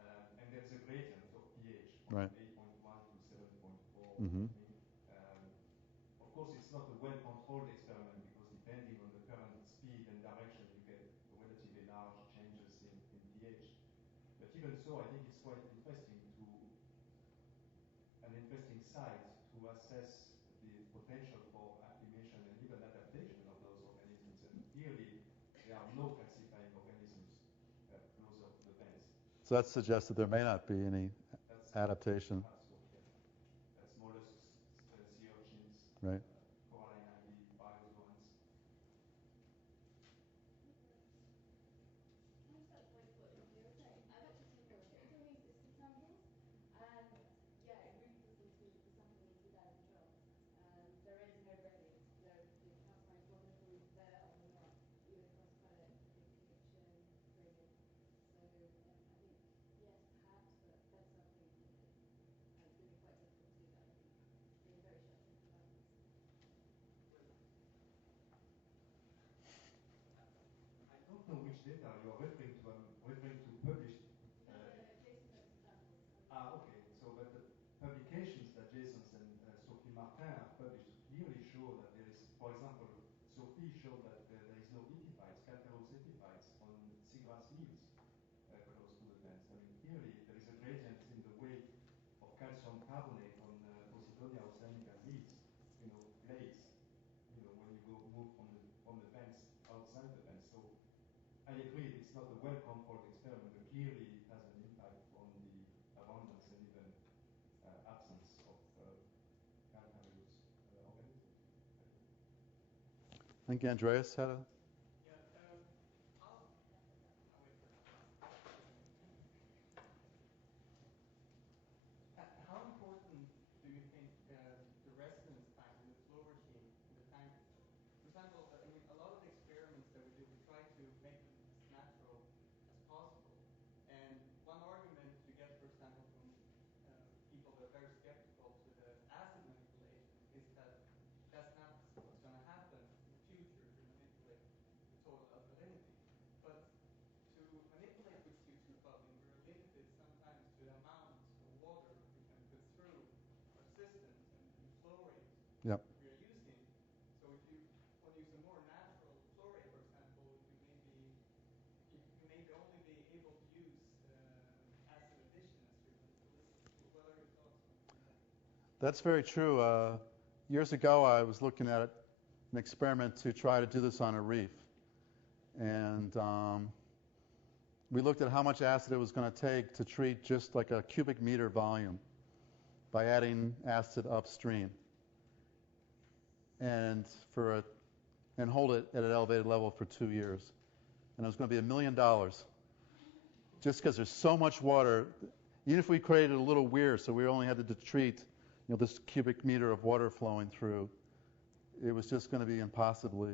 And there is a gradient of pH from Right. 8.1 to 7.4. Mm-hmm. Of course, it's not a well-controlled experiment because depending on the current speed and direction, you get relatively large changes in pH. But even so, I think it's quite an interesting site to assess the potential for acclimation and even adaptation of those organisms. And clearly, there are no calcifying organisms closer to the vents. So that suggests that there may not be any adaptation. That's mollusks, sea urchins, right. coralline algae, biozoans. Can I just add like what Jean-Pierre was saying? I've actually taken a look at some of these biscuit samples, and yeah, it really does seem to be the sample needs to be there in drops. And there is no gradient. The calcifying organism is there or not. You would classify it as a pH gradient. So I think yes, perhaps, but bed sampling, it's going to be quite difficult to do that. I think in very short environments. I don't know which data you are referring to. I'm referring to published. Jason sent some samples. Okay. So, but the publications that Jason and Sophie Martin have published clearly show that there is, for example, Sophie showed that there is no epiphytes, calcareous epiphytes on seagrass leaves close to the vents. I mean, clearly there is a gradient in the weight of calcium carbonate on Posidonia oceanica leaves, blades, when you move from the vents outside the vents. So I agree, it's not a well-controlled experiment, but clearly it has an impact on the abundance and even absence of calcareous organisms. I think Andreas had a... Yeah, I'll wait for that. How important do you think the residence time and the flow regime in the tank is? For example, I mean, a lot of the experiments that we do, we try to make them as natural as possible. And one argument you get, for example, from people that are very skeptical to the acid manipulation is that that's not what's going to happen in the future if you manipulate manipulate with CO2 bubbling, we're limited sometimes to the amount of water we can put through our systems and flow rate Yep. we are using. So if you want to use a more natural flow rate, for example, you may only be able to use acid addition as your manipulation. What are your thoughts on that? That's very true. Years ago, I was looking at an experiment to try to do this on a reef. And we looked at how much acid it was going to take to treat just like a cubic meter volume by adding acid upstream. And hold it at an elevated level for 2 years. And it was going to be $1 million. Just because there's so much water, even if we created a little weir, so we only had to treat this cubic meter of water flowing through, it was just going to be impossibly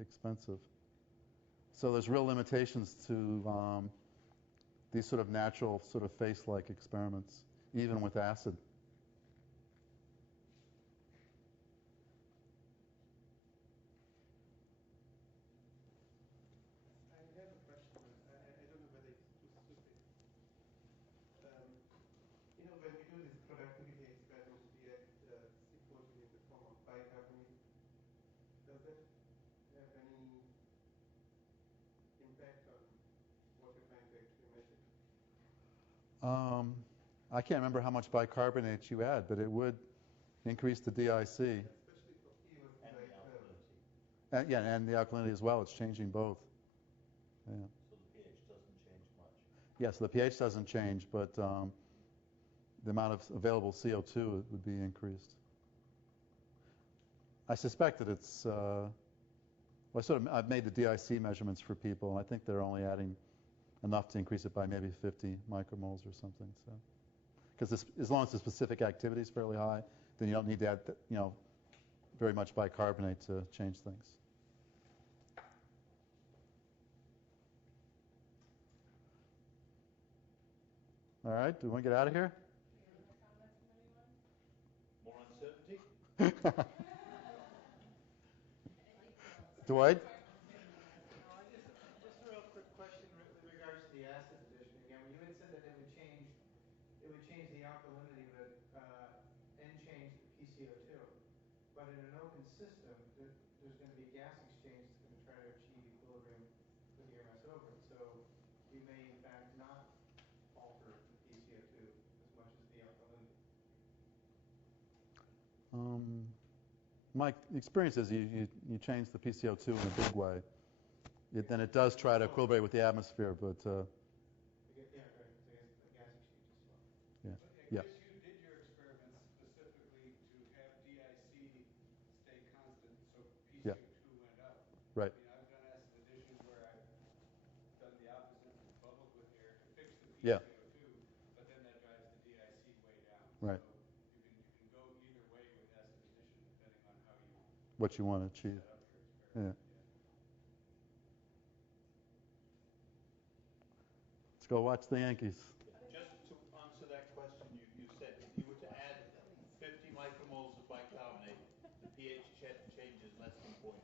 expensive. So there's real limitations to these sort of natural, sort of face-like experiments, even with acid. I have a question. I don't know whether it's too stupid. When we do these productivity experiments, we add C14 in the form of bicarbonate. Does that have any impact on what you're trying to actually measure? I can't remember how much bicarbonate you add, but it would increase the DIC. Especially for POs And like the alkalinity. And the alkalinity as well. It's changing both. Yeah. So the pH doesn't change much. Yes, the pH doesn't change, but the amount of available CO2 would be increased. I suspect that it's. I've made the DIC measurements for people, and I think they're only adding enough to increase it by maybe 50 micromoles or something. So, because as long as the specific activity is fairly high, then you don't need to add, very much bicarbonate to change things. All right, do we want to get out of here? Any other comments from anyone? More uncertainty? Dwight? Just a real quick question with regards to the acid addition again. You had said that it would change the alkalinity, but and change the PCO2. But in an open system, there's going to be gas exchange that's going to try to achieve equilibrium with the air mass over it. So you may in fact not alter the PCO2 as much as the alkalinity. My experience is you change the PCO2 in a big way. Then it does try to equilibrate with the atmosphere, but Yeah, right. So I guess the gas exchange is slow. yeah. Chris, you did your experiments specifically to have DIC stay constant, so Yeah. PCO2 went up. Right. I mean, I've done acid addition where I've done the opposite and bubbled with air to fix the Yeah. PCO2, but then that drives the DIC way down. Right. So you can go either way with acid addition depending on how you What you want to achieve. set up your experiment. Yeah. Let's go watch the Yankees. Just to answer that question, you said if you were to add 50 micromoles of bicarbonate, the pH changes less than 0.01.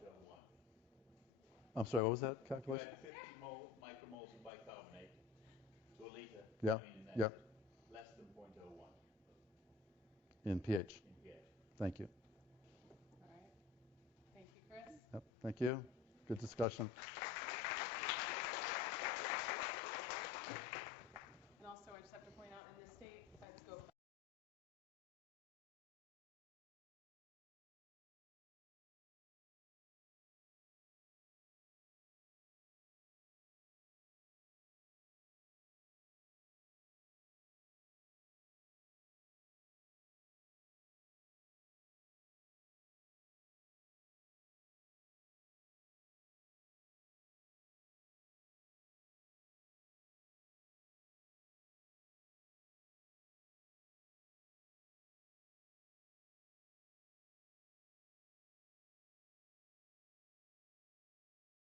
I'm sorry, what was that You calculation? add 50 micromoles of bicarbonate to a liter. Yeah, yeah. Less than 0.01 In pH. in pH. Thank you. All right. Thank you, Chris. Yep, thank you. Good discussion.